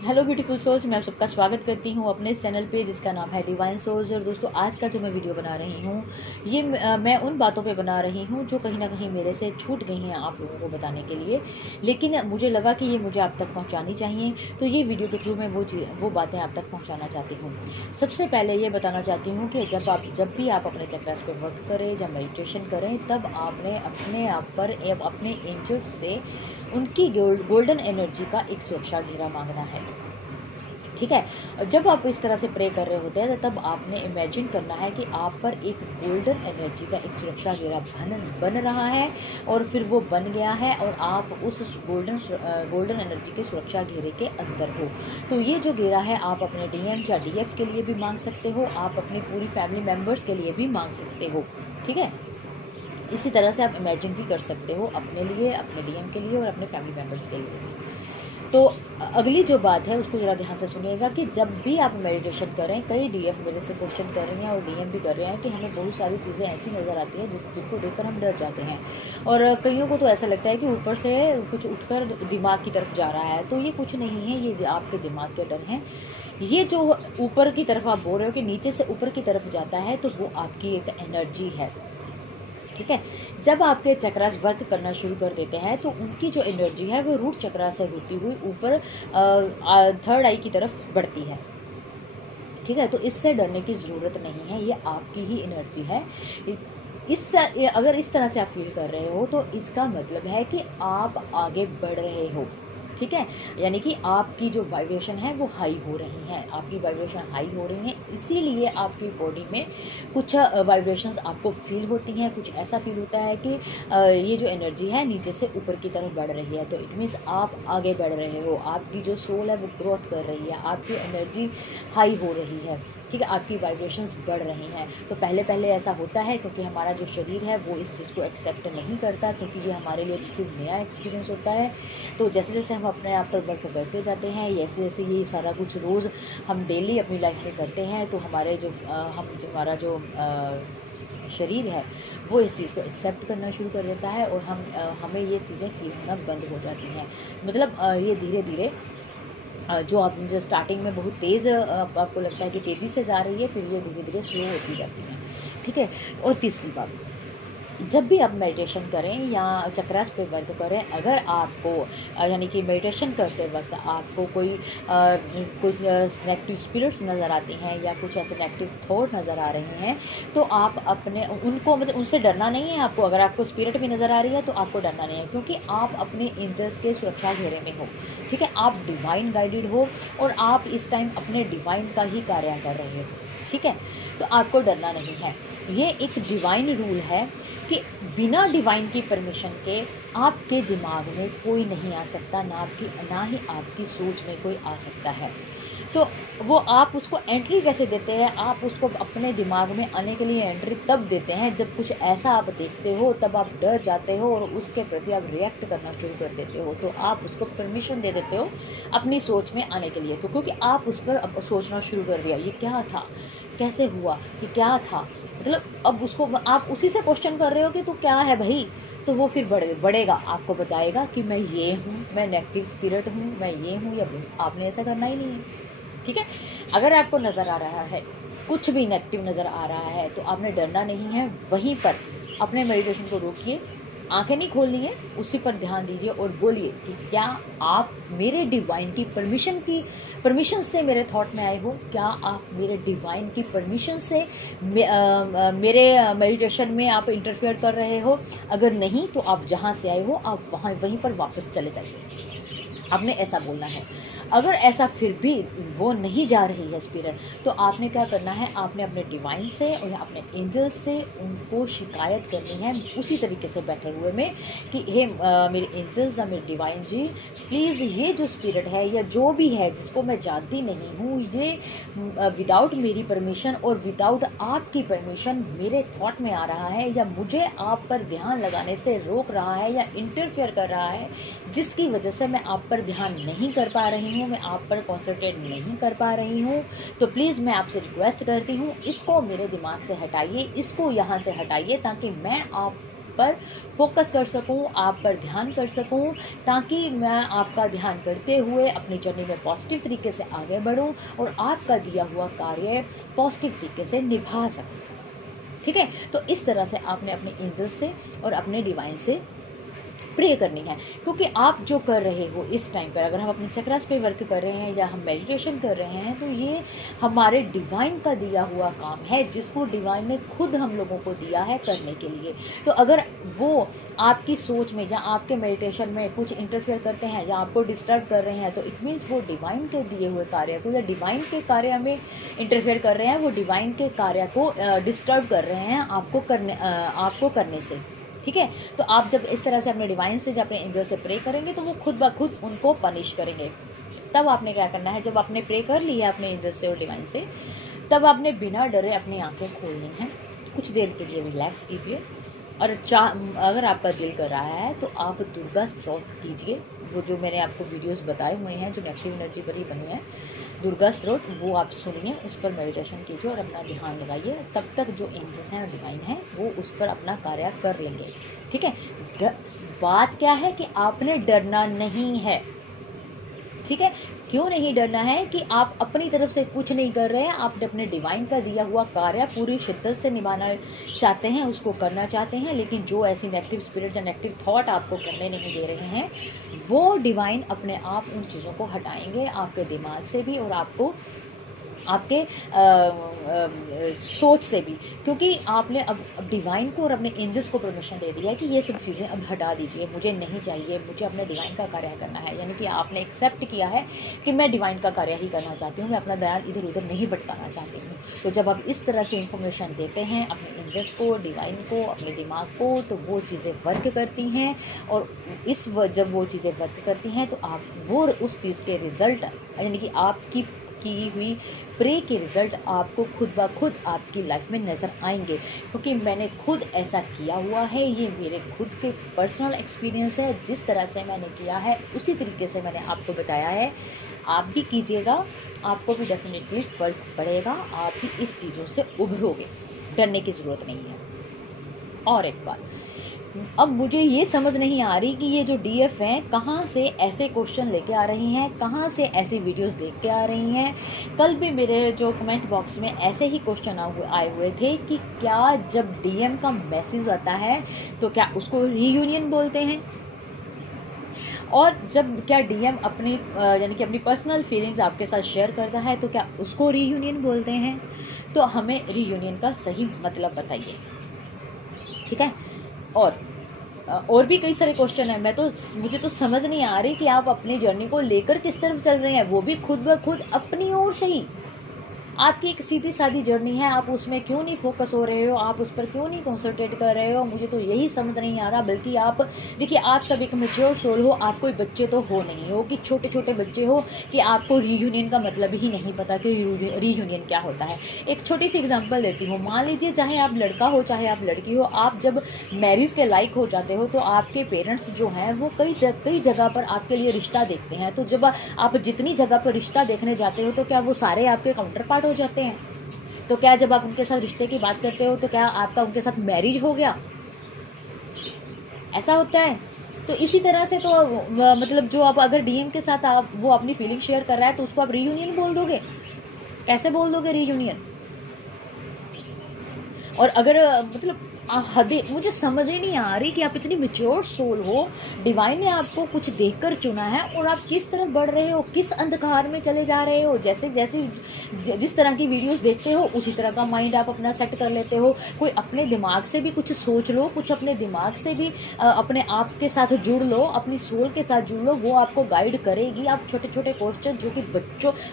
Hello beautiful souls, मैं आप सबका स्वागत करती हूँ अपने इस चैनल पे जिसका नाम है डिवाइन सोल्स। और दोस्तों, आज का जो मैं वीडियो बना रही हूँ ये मैं उन बातों पे बना रही हूँ जो कहीं ना कहीं मेरे से छूट गई हैं आप लोगों को बताने के लिए, लेकिन मुझे लगा कि ये मुझे आप तक पहुँचानी चाहिए, तो ये वीडियो के थ्रू मैं वो बातें आप तक पहुँचाना चाहती हूँ। सबसे पहले ये बताना चाहती हूँ कि जब भी आप अपने चक्रास पर वर्क करें, जब मेडिटेशन करें, तब आपने अपने आप पर अपने एंजल्स से उनकी गोल्डन एनर्जी का एक सुरक्षा घेरा मांगना है। ठीक है, जब आप इस तरह से प्रे कर रहे होते हैं तब आपने इमेजिन करना है कि आप पर एक गोल्डन एनर्जी का एक सुरक्षा घेरा बन रहा है, और फिर वो बन गया है और आप उस गोल्डन एनर्जी के सुरक्षा घेरे के अंदर हो। तो ये जो घेरा है आप अपने डीएम या डीएफ के लिए भी मांग सकते हो, आप अपनी पूरी फैमिली मेम्बर्स के लिए भी मांग सकते हो। ठीक है, इसी तरह से आप इमेजिन भी कर सकते हो अपने लिए, अपने डीएम के लिए और अपने फैमिली मेम्बर्स के लिए भी। तो अगली जो बात है उसको ज़रा ध्यान से सुनिएगा कि जब भी आप मेडिटेशन करें, कई डीएफ मेरे से क्वेश्चन कर रही हैं और डीएम भी कर रहे हैं कि हमें बहुत सारी चीज़ें ऐसी नज़र आती हैं जिनको देखकर हम डर जाते हैं, और कईयों को तो ऐसा लगता है कि ऊपर से कुछ उठकर दिमाग की तरफ जा रहा है। तो ये कुछ नहीं है, ये आपके दिमाग के डर हैं। ये जो ऊपर की तरफ आप बोल रहे हो कि नीचे से ऊपर की तरफ जाता है, तो वो आपकी एक एनर्जी है। ठीक है, जब आपके चक्रास वर्क करना शुरू कर देते हैं तो उनकी जो एनर्जी है वो रूट चक्रा से होती हुई ऊपर थर्ड आई की तरफ बढ़ती है। ठीक है, तो इससे डरने की ज़रूरत नहीं है, ये आपकी ही एनर्जी है। अगर इस तरह से आप फील कर रहे हो तो इसका मतलब है कि आप आगे बढ़ रहे हो। ठीक है, यानी कि आपकी जो वाइब्रेशन है वो हाई हो रही है, आपकी वाइब्रेशन हाई हो रही है, इसीलिए आपकी बॉडी में कुछ वाइब्रेशंस आपको फील होती हैं। कुछ ऐसा फील होता है कि ये जो एनर्जी है नीचे से ऊपर की तरफ बढ़ रही है, तो इट मीन्स आप आगे बढ़ रहे हो, आपकी जो सोल है वो ग्रोथ कर रही है, आपकी एनर्जी हाई हो रही है। ठीक है, आपकी वाइब्रेशंस बढ़ रही हैं। तो पहले ऐसा होता है क्योंकि हमारा जो शरीर है वो इस चीज़ को एक्सेप्ट नहीं करता, क्योंकि ये हमारे लिए बिल्कुल नया एक्सपीरियंस होता है। तो जैसे जैसे हम अपने आप पर वर्क करते जाते हैं, जैसे जैसे ये सारा कुछ रोज़ हम डेली अपनी लाइफ में करते हैं, तो हमारे हमारा जो शरीर है वो इस चीज़ को एक्सेप्ट करना शुरू कर देता है, और हमें ये चीज़ें फील होना बंद हो जाती हैं। मतलब ये धीरे धीरे जो आप जो स्टार्टिंग में बहुत तेज़ आपको लगता है कि तेज़ी से जा रही है, फिर ये धीरे धीरे स्लो होती जाती है। ठीक है, और तीसरी बात, जब भी आप मेडिटेशन करें या चक्रास पे वर्क करें, अगर आपको यानी कि मेडिटेशन करते वक्त आपको कोई नेगेटिव स्पिरिट्स नज़र आती हैं या कुछ ऐसे नेगेटिव थॉट नज़र आ रहे हैं, तो आप अपने उनको मतलब उनसे डरना नहीं है आपको। अगर आपको स्पिरिट भी नज़र आ रही है तो आपको डरना नहीं है, क्योंकि आप अपने एंजल्स के सुरक्षा घेरे में हो। ठीक है, आप डिवाइन गाइडेड हो और आप इस टाइम अपने डिवाइन का ही कार्य कर रहे हो। ठीक है, तो आपको डरना नहीं है। ये एक डिवाइन रूल है कि बिना डिवाइन की परमिशन के आपके दिमाग में कोई नहीं आ सकता, ना ही आपकी सोच में कोई आ सकता है। तो वो आप उसको एंट्री कैसे देते हैं? आप उसको अपने दिमाग में आने के लिए एंट्री तब देते हैं जब कुछ ऐसा आप देखते हो, तब आप डर जाते हो और उसके प्रति आप रिएक्ट करना शुरू कर देते हो। तो आप उसको परमिशन दे देते हो अपनी सोच में आने के लिए, तो क्योंकि आप उस पर अब सोचना शुरू कर दिया, ये क्या था, कैसे हुआ, ये क्या था, मतलब अब उसको आप उसी से क्वेश्चन कर रहे हो कि तू क्या है भाई, तो वो फिर बढ़ेगा, आपको बताएगा कि मैं ये हूँ, मैं नेगेटिव स्पिरिट हूँ, मैं ये हूँ, या आपने ऐसा करना ही नहीं है। ठीक है, अगर आपको नज़र आ रहा है कुछ भी नेगेटिव नज़र आ रहा है तो आपने डरना नहीं है, वहीं पर अपने मेडिटेशन को रोकिए, आंखें नहीं खोलनी है, उसी पर ध्यान दीजिए और बोलिए कि क्या आप मेरे डिवाइन की परमिशन से मेरे थॉट में आए हो? क्या आप मेरे डिवाइन की परमिशन से मेरे मेडिटेशन में आप इंटरफेयर कर रहे हो? अगर नहीं तो आप जहाँ से आए हो आप वहीं पर वापस चले जाइए, आपने ऐसा बोलना है। अगर ऐसा फिर भी वो नहीं जा रही है स्पिरिट, तो आपने क्या करना है, आपने अपने डिवाइन से और अपने एंजल्स से उनको शिकायत करनी है उसी तरीके से बैठे हुए में कि हे मेरे एंजल्स या मेरे डिवाइन जी, प्लीज़ ये जो स्पिरिट है या जो भी है जिसको मैं जानती नहीं हूँ, ये विदाउट मेरी परमिशन और विदाउट आपकी परमिशन मेरे थॉट में आ रहा है, या मुझे आप पर ध्यान लगाने से रोक रहा है या इंटरफेयर कर रहा है, जिसकी वजह से मैं आप पर ध्यान नहीं कर पा रही हूँ, मैं आप पर कॉन्सेंट्रेट नहीं कर पा रही हूँ। तो प्लीज़ मैं आपसे रिक्वेस्ट करती हूँ, इसको मेरे दिमाग से हटाइए, इसको यहाँ से हटाइए, ताकि मैं आप पर फोकस कर सकूं, आप पर ध्यान कर सकूं, ताकि मैं आपका ध्यान करते हुए अपनी जर्नी में पॉजिटिव तरीके से आगे बढ़ूं और आपका दिया हुआ कार्य पॉजिटिव तरीके से निभा सकूं। ठीक है, तो इस तरह से आपने अपने एंजल से और अपने डिवाइन से प्रे करनी है, क्योंकि आप जो कर रहे हो इस टाइम पर, अगर हम अपने चक्रास पे वर्क कर रहे हैं या हम मेडिटेशन कर रहे हैं, तो ये हमारे डिवाइन का दिया हुआ काम है, जिसको डिवाइन ने खुद हम लोगों को दिया है करने के लिए। तो अगर वो आपकी सोच में या आपके मेडिटेशन में कुछ इंटरफेयर करते हैं या आपको डिस्टर्ब कर रहे हैं, तो इट मीन्स वो डिवाइन के दिए हुए कार्य को या डिवाइन के कार्य में इंटरफेयर कर रहे हैं, वो डिवाइन के कार्य को डिस्टर्ब कर रहे हैं आपको करने से। ठीक है, तो आप जब इस तरह से अपने डिवाइन से, जब अपने एंजल से प्रे करेंगे, तो वो खुद ब खुद उनको पनिश करेंगे। तब आपने क्या करना है, जब आपने प्रे कर लिया अपने एंजल से और डिवाइन से, तब आपने बिना डरे अपनी आंखें खोलनी हैं, कुछ देर के लिए रिलैक्स कीजिए, और अगर आपका दिल कर रहा है तो आप दुर्गा स्तोत्र कीजिए। वो जो मैंने आपको वीडियोस बताए हुए हैं जो नेगेटिव एनर्जी पर ही बनी है, दुर्गा स्तोत्र, वो आप सुनिए, उस पर मेडिटेशन कीजिए और अपना ध्यान लगाइए। तब तक जो एंजल्स हैं और डिवाइन हैं वो उस पर अपना कार्य कर लेंगे। ठीक है, बात क्या है कि आपने डरना नहीं है। ठीक है, क्यों नहीं डरना है कि आप अपनी तरफ से कुछ नहीं कर रहे हैं, आप अपने डिवाइन का दिया हुआ कार्य पूरी शिद्दत से निभाना चाहते हैं, उसको करना चाहते हैं, लेकिन जो ऐसी नेगेटिव स्पिरिट या नेगेटिव थॉट आपको करने नहीं दे रहे हैं, वो डिवाइन अपने आप उन चीज़ों को हटाएंगे आपके दिमाग से भी और आपको आपके सोच से भी, क्योंकि आपने अब डिवाइन को और अपने एंजल्स को परमिशन दे दिया है कि ये सब चीज़ें अब हटा दीजिए, मुझे नहीं चाहिए, मुझे अपने डिवाइन का कार्य करना है। यानी कि आपने एक्सेप्ट किया है कि मैं डिवाइन का कार्य ही करना चाहती हूँ, मैं अपना ध्यान इधर उधर नहीं भटकाना चाहती हूँ। तो जब आप इस तरह से इंफॉर्मेशन देते हैं अपने एंजल्स को, डिवाइन को, अपने दिमाग को, तो वो चीज़ें वर्क करती हैं, और जब वो चीज़ें वर्क करती हैं तो आप वो उस चीज़ के रिज़ल्ट, यानी कि आपकी की हुई प्रे के रिज़ल्ट आपको खुद ब खुद आपकी लाइफ में नज़र आएंगे, क्योंकि मैंने खुद ऐसा किया हुआ है। ये मेरे खुद के पर्सनल एक्सपीरियंस है, जिस तरह से मैंने किया है उसी तरीके से मैंने आपको बताया है। आप भी कीजिएगा, आपको भी डेफिनेटली फ़र्क पड़ेगा, आप भी इस चीज़ों से उभरोगे, डरने की ज़रूरत नहीं है। और एक बात, अब मुझे ये समझ नहीं आ रही कि ये जो डीएफ हैं कहाँ से ऐसे क्वेश्चन लेके आ रही हैं, कहाँ से ऐसी वीडियोस देख के आ रही हैं। कल भी मेरे जो कमेंट बॉक्स में ऐसे ही क्वेश्चन आए हुए थे कि क्या जब डीएम का मैसेज आता है तो क्या उसको रीयूनियन बोलते हैं, और जब क्या डीएम अपनी यानी कि अपनी पर्सनल फीलिंग्स आपके साथ शेयर करता है तो क्या उसको रीयूनियन बोलते हैं। तो हमें रीयूनियन का सही मतलब बताइए। ठीक है, और भी कई सारे क्वेश्चन हैं। मुझे तो समझ नहीं आ रही कि आप अपनी जर्नी को लेकर किस तरफ चल रहे हैं, वो भी खुद ब खुद अपनी ओर से ही। आपकी एक सीधी सादी जर्नी है, आप उसमें क्यों नहीं फोकस हो रहे हो, आप उस पर क्यों नहीं कॉन्सेंट्रेट कर रहे हो, मुझे तो यही समझ नहीं आ रहा। बल्कि आप देखिए, आप सब एक मैच्योर सोल हो, आप कोई बच्चे तो हो नहीं हो कि छोटे छोटे बच्चे हो कि आपको रीयूनियन का मतलब ही नहीं पता कि रीयूनियन क्या होता है। एक छोटी सी एग्जांपल देती हूँ। मान लीजिए चाहे आप लड़का हो चाहे आप लड़की हो, आप जब मैरिज के लायक हो जाते हो तो आपके पेरेंट्स जो हैं वो कई जगह पर आपके लिए रिश्ता देखते हैं। तो जब आप जितनी जगह पर रिश्ता देखने जाते हो तो क्या वो सारे आपके काउंटर पार्ट हो जाते हैं? तो क्या जब आप उनके साथ रिश्ते की बात करते हो तो क्या आपका उनके साथ मैरिज हो गया? ऐसा होता है। तो इसी तरह से तो मतलब जो आप अगर डीएम के साथ आप वो अपनी फीलिंग शेयर कर रहा है तो उसको आप रीयूनियन बोल दोगे? कैसे बोल दोगे रीयूनियन? और अगर मतलब मुझे समझ ही नहीं आ रही कि आप इतनी मैच्योर सोल हो, डिवाइन ने आपको कुछ देखकर चुना है और आप किस तरफ बढ़ रहे हो, किस अंधकार में चले जा रहे हो। जैसे जिस तरह की वीडियोस देखते हो उसी तरह का माइंड आप अपना सेट कर लेते हो। कोई अपने दिमाग से भी कुछ सोच लो, कुछ अपने दिमाग से भी अपने आप के साथ जुड़ लो, अपनी सोल के साथ जुड़ लो, वो आपको गाइड करेगी। आप छोटे छोटे क्वेश्चन जो कि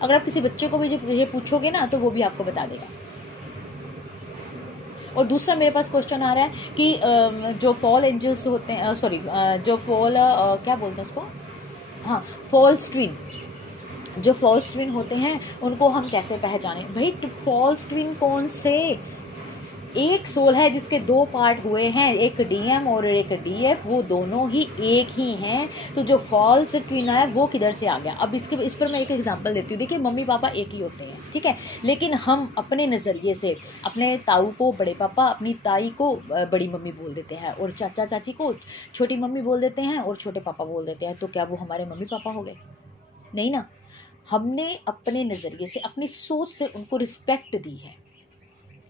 अगर आप किसी बच्चे को भी ये पूछोगे ना तो वो भी आपको बता देगा। और दूसरा मेरे पास क्वेश्चन आ रहा है कि जो फॉल एंजल्स होते हैं, जो फॉल क्या बोलते हैं उसको, हाँ, फॉल्स ट्विन, जो फॉल्स ट्विन होते हैं उनको हम कैसे पहचानें? भाई फॉल्स ट्विन कौन से? एक सोल है जिसके दो पार्ट हुए हैं, एक डीएम और एक डीएफ, वो दोनों ही एक ही हैं। तो जो फॉल्स ट्विन है वो किधर से आ गया? अब इस पर मैं एक एग्जांपल देती हूँ। देखिए, मम्मी पापा एक ही होते हैं, ठीक है, लेकिन हम अपने नज़रिए से अपने ताऊ को बड़े पापा, अपनी ताई को बड़ी मम्मी बोल देते हैं, और चाचा चाची को छोटी मम्मी बोल देते हैं, और छोटे पापा बोल देते हैं। तो क्या वो हमारे मम्मी पापा हो गए? नहीं ना। हमने अपने नज़रिए से, अपनी सोच से उनको रिस्पेक्ट दी है,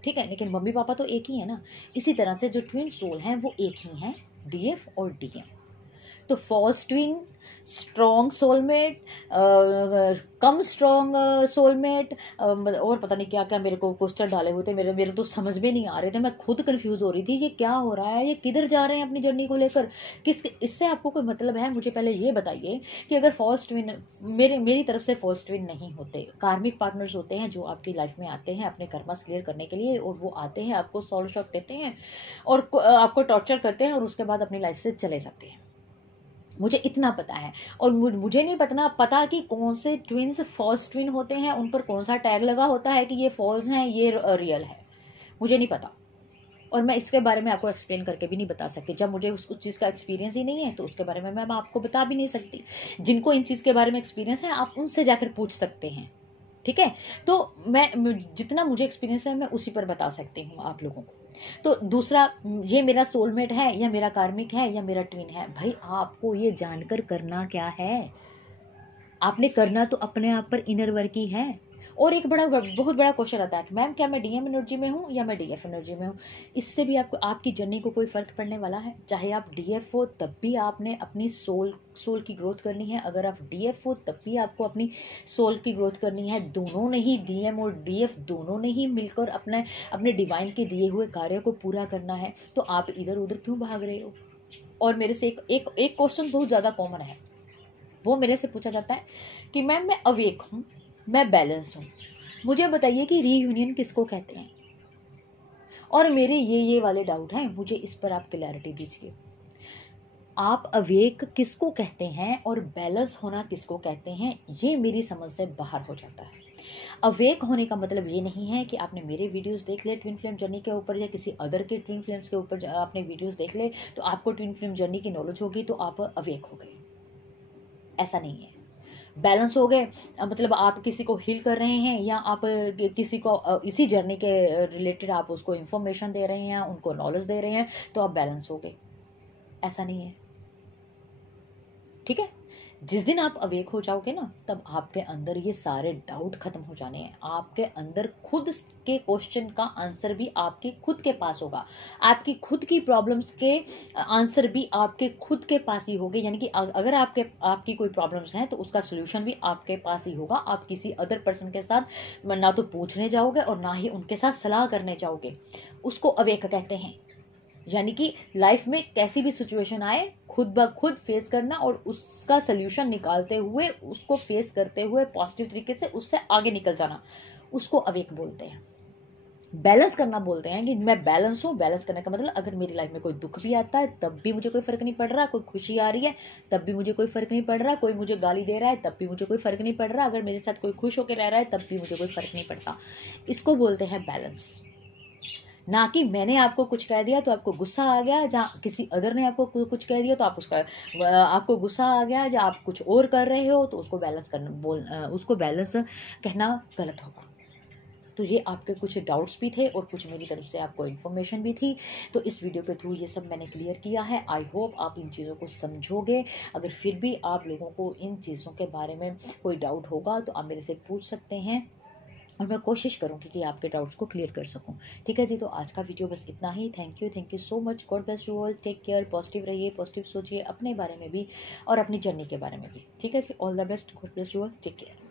ठीक है, लेकिन मम्मी पापा तो एक ही है ना। इसी तरह से जो ट्विन सोल हैं वो एक ही हैं, डीएफ और डीएम। तो फॉल्स ट्विन, स्ट्रॉन्ग सोलमेट, कम स्ट्रॉन्ग सोलमेट, और पता नहीं क्या क्या मेरे को क्वेश्चन डाले हुए थे, मेरे तो समझ में नहीं आ रहे थे। मैं खुद कंफ्यूज हो रही थी, ये क्या हो रहा है, ये किधर जा रहे हैं अपनी जर्नी को लेकर, इससे आपको कोई मतलब है? मुझे पहले ये बताइए कि अगर फॉल्स ट्विन, मेरी तरफ से फॉल्स ट्विन नहीं होते, कार्मिक पार्टनर्स होते हैं जो आपकी लाइफ में आते हैं अपने कर्मस क्लियर करने के लिए, और वो आते हैं, आपको सॉल्व शॉक देते हैं और आपको टॉर्चर करते हैं, और उसके बाद अपनी लाइफ से चले जाते हैं। मुझे इतना पता है। और मुझे नहीं पता कि कौन से ट्विन्स फॉल्स ट्विन होते हैं, उन पर कौन सा टैग लगा होता है कि ये फॉल्स हैं, ये रियल है, मुझे नहीं पता। और मैं इसके बारे में आपको एक्सप्लेन करके भी नहीं बता सकती। जब मुझे उस चीज़ का एक्सपीरियंस ही नहीं है तो उसके बारे में मैं आपको बता भी नहीं सकती। जिनको इन चीज़ के बारे में एक्सपीरियंस है आप उनसे जाकर पूछ सकते हैं, ठीक है। तो मैं जितना मुझे एक्सपीरियंस है मैं उसी पर बता सकती हूँ आप लोगों को। तो दूसरा, ये मेरा सोलमेट है या मेरा कार्मिक है या मेरा ट्विन है, भाई आपको ये जानकर करना क्या है? आपने करना तो अपने आप पर इनर वर्क ही है। और एक बहुत बड़ा क्वेश्चन आता है कि मैम क्या मैं डीएम एनर्जी में हूँ या मैं डीएफ एनर्जी में हूँ? इससे भी आपको, आपकी जर्नी को कोई फर्क पड़ने वाला है? चाहे आप डीएफ हो तब भी आपने अपनी सोल की ग्रोथ करनी है, अगर आप डीएफ हो तब भी आपको अपनी सोल की ग्रोथ करनी है। दोनों ने ही, डीएम और डीएफ दोनों ने ही मिलकर अपने डिवाइन के दिए हुए कार्य को पूरा करना है। तो आप इधर उधर क्यों भाग रहे हो? और मेरे से एक क्वेश्चन बहुत ज़्यादा कॉमन है, वो मेरे से पूछा जाता है कि मैम मैं अवेक हूँ, मैं बैलेंस हूँ, मुझे बताइए कि रीयूनियन किसको कहते हैं? और मेरे ये वाले डाउट हैं, मुझे इस पर आप क्लैरिटी दीजिए। आप अवेक किसको कहते हैं और बैलेंस होना किसको कहते हैं, ये मेरी समझ से बाहर हो जाता है। अवेक होने का मतलब ये नहीं है कि आपने मेरे वीडियोस देख ले ट्विन फ्लेम जर्नी के ऊपर, या किसी अदर के ट्विन फ्लेम्स के ऊपर आपने वीडियोस देख ले तो आपको ट्विन फ्लेम जर्नी की नॉलेज होगी तो आप अवेक हो गए, ऐसा नहीं है। बैलेंस हो गए मतलब आप किसी को हील कर रहे हैं, या आप किसी को इसी जर्नी के रिलेटेड आप उसको इन्फॉर्मेशन दे रहे हैं, उनको नॉलेज दे रहे हैं, तो आप बैलेंस हो गए, ऐसा नहीं है, ठीक है। जिस दिन आप अवेक हो जाओगे ना, तब आपके अंदर ये सारे डाउट खत्म हो जाने हैं। आपके अंदर खुद के क्वेश्चन का आंसर भी आपके खुद के पास होगा, आपकी खुद की प्रॉब्लम्स के आंसर भी आपके खुद के पास ही होंगे। यानी कि अगर आपकी कोई प्रॉब्लम्स हैं तो उसका सोल्यूशन भी आपके पास ही होगा। आप किसी अदर पर्सन के साथ ना तो पूछने जाओगे और ना ही उनके साथ सलाह करने जाओगे। उसको अवेक कहते हैं। यानी कि लाइफ में कैसी भी सिचुएशन आए, खुद ब खुद फेस करना और उसका सल्यूशन निकालते हुए, उसको फेस करते हुए पॉजिटिव तरीके से उससे आगे निकल जाना, उसको अवेक बोलते हैं। बैलेंस करना बोलते हैं कि मैं बैलेंस हूँ। बैलेंस करने का मतलब, अगर मेरी लाइफ में कोई दुख भी आता है तब भी मुझे कोई फर्क नहीं पड़ रहा, कोई खुशी आ रही है तब भी मुझे कोई फर्क नहीं पड़ रहा, कोई मुझे गाली दे रहा है तब भी मुझे कोई फर्क नहीं पड़ रहा, अगर मेरे साथ कोई खुश होकर रह रहा है तब भी मुझे कोई फर्क नहीं पड़ता। इसको बोलते हैं बैलेंस। ना कि मैंने आपको कुछ कह दिया तो आपको गुस्सा आ गया, जहाँ किसी अदर ने आपको कुछ कह दिया तो आपको गुस्सा आ गया, या आप कुछ और कर रहे हो तो उसको उसको बैलेंस कहना गलत होगा। तो ये आपके कुछ डाउट्स भी थे और कुछ मेरी तरफ से आपको इन्फॉर्मेशन भी थी। तो इस वीडियो के थ्रू ये सब मैंने क्लियर किया है। आई होप आप इन चीज़ों को समझोगे। अगर फिर भी आप लोगों को इन चीज़ों के बारे में कोई डाउट होगा तो आप मेरे से पूछ सकते हैं, और मैं कोशिश करूँगी कि आपके डाउट्स को क्लियर कर सकूँ। ठीक है जी, तो आज का वीडियो बस इतना ही। Thank you so much. God bless you all. Take care. Positive रहिए, पॉजिटिव सोचिए अपने बारे में भी और अपनी जर्नी के बारे में भी। ठीक है जी, all the best. God bless you all. Take care.